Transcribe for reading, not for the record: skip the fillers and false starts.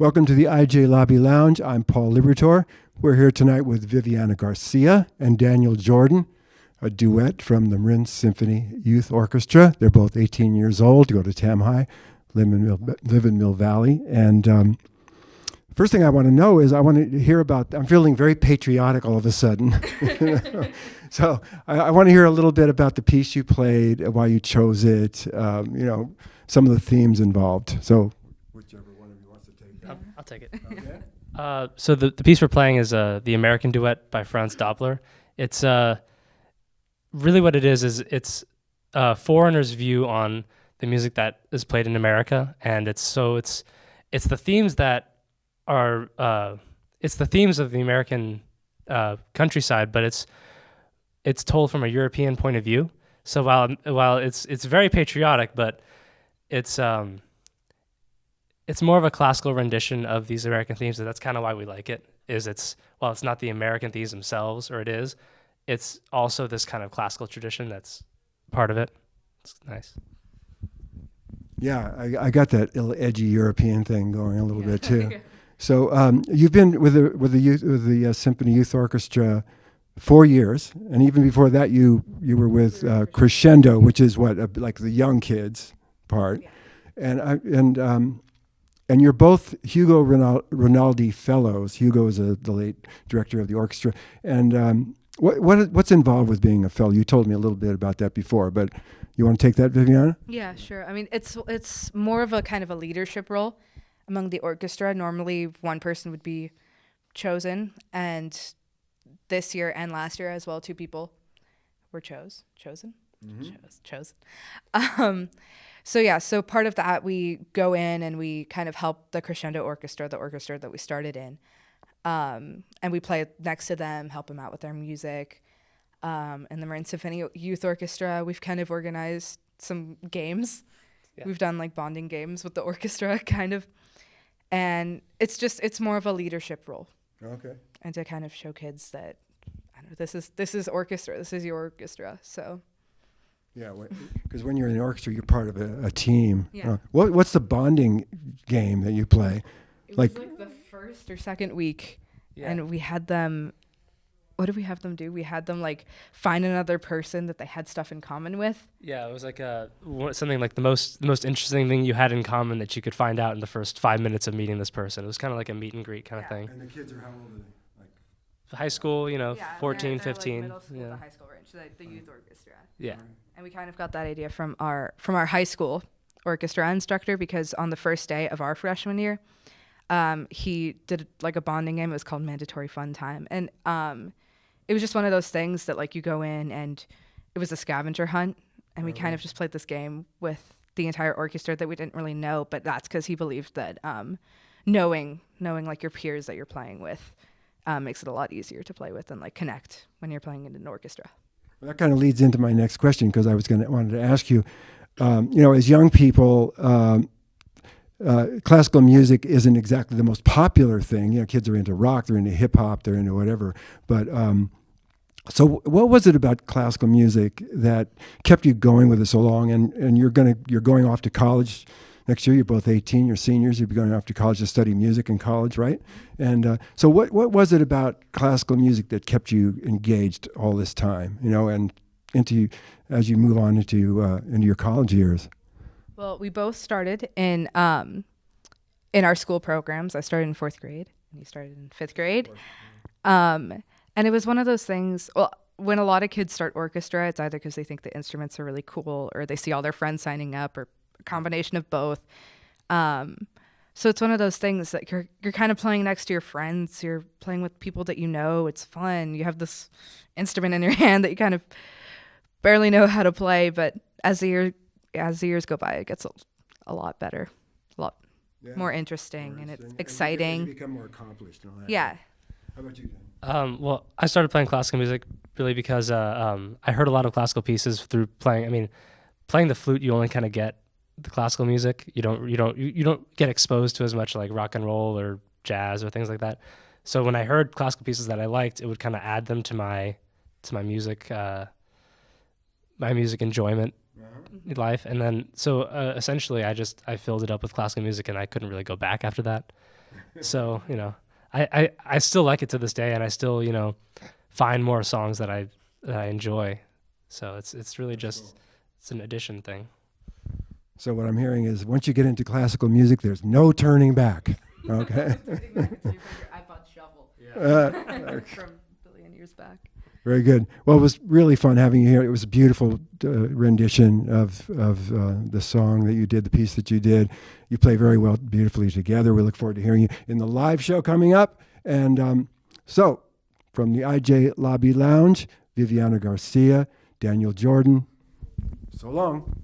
Welcome to the IJ Lobby Lounge. I'm Paul Libertor. We're here tonight with Viviana Garcia and Daniel Jordan, a duet from the Marin Symphony Youth Orchestra. They're both 18 years old, go to Tam High, live in Mill Valley. And first thing I want to know is I want to hear about, I'm feeling very patriotic all of a sudden. So I want to hear a little bit about the piece you played, why you chose it, some of the themes involved. So whichever one of you wants to take that. I'll take it. Okay. So the piece we're playing is the American Duet by Franz Doppler. It's really what it is it's a foreigner's view on the music that is played in America, and it's the themes that are it's the themes of the American countryside, but it's told from a European point of view. So while it's very patriotic, but it's more of a classical rendition of these American themes, and that's kind of why we like it. It's not the American themes themselves, or it's also this kind of classical tradition that's part of it. It's nice. Yeah, I got that edgy European thing going a little bit too. So you've been with the Symphony Youth Orchestra 4 years, and even before that, you were with Crescendo, which is like the young kids part, and you're both Hugo Rinaldi fellows. Hugo is the late director of the orchestra, and what's involved with being a fellow? You told me a little bit about that before, but you want to take that, Viviana? Yeah, sure. I mean, it's more of a kind of a leadership role among the orchestra. Normally, one person would be chosen, and this year and last year as well, two people were chosen. So part of that, we go in and we kind of help the Crescendo Orchestra, the orchestra that we started in, and we play next to them, help them out with their music. In the Marin Symphony Youth Orchestra, we've kind of organized some games. Yeah. We've done like bonding games with the orchestra, kind of, and it's more of a leadership role. Okay. And to kind of show kids that, I don't know, this is orchestra, this is your orchestra. So. Yeah, because when you're in an orchestra, you're part of a team. Yeah. What's the bonding game that you play? It was like the first or second week, and we had them. What did we have them do? We had them like find another person that they had stuff in common with. Yeah, it was like something like the most interesting thing you had in common that you could find out in the first 5 minutes of meeting this person. It was kind of like a meet and greet kind of thing. And the kids are how old are they? High school, 14, they're 15. Like middle school, the high school range, the youth orchestra. Yeah. And we kind of got that idea from our high school orchestra instructor, because on the first day of our freshman year, he did like a bonding game. It was called Mandatory Fun Time, and it was just one of those things that like you go in and it was a scavenger hunt, and we kind of just played this game with the entire orchestra that we didn't really know, but that's because he believed that knowing like your peers that you're playing with makes it a lot easier to play with and like connect when you're playing in an orchestra. Well, that kind of leads into my next question, because I wanted to ask you, as young people, classical music isn't exactly the most popular thing. Kids are into rock, they're into hip hop, they're into whatever. But so what was it about classical music that kept you going with it so long? And you're going off to college next year. You're both 18. You're seniors. You'll be going off to college to study music in college, right? And so what was it about classical music that kept you engaged all this time? And as you move on into your college years. Well, we both started in our school programs. I started in 4th grade, and you started in 5th grade. And it was one of those things, well, when a lot of kids start orchestra, it's either because they think the instruments are really cool, or they see all their friends signing up, or a combination of both. So it's one of those things that you're kind of playing next to your friends. You're playing with people that you know. It's fun. You have this instrument in your hand that you kind of barely know how to play, but as the years go by, it gets a lot better, a lot more interesting, and it's exciting. And you become more accomplished and all that. Yeah. How about you, Dan? Well, I started playing classical music really because I heard a lot of classical pieces through playing. I mean, playing the flute, you only kind of get the classical music. You don't get exposed to as much like rock and roll or jazz or things like that. So when I heard classical pieces that I liked, it would kind of add them to my music enjoyment life. And then so essentially I filled it up with classical music, and I couldn't really go back after that. So, I still like it to this day, and I still, find more songs that I enjoy. So it's really just, it's an addition thing. So what I'm hearing is once you get into classical music, there's no turning back. Okay. iPod shuffle from a billion years back. Very good. Well, it was really fun having you here. It was a beautiful rendition of the song that you did, the piece that you did. You play very well, beautifully together. We look forward to hearing you in the live show coming up. And so, from the IJ Lobby Lounge, Viviana Garcia, Daniel Jordan. So long.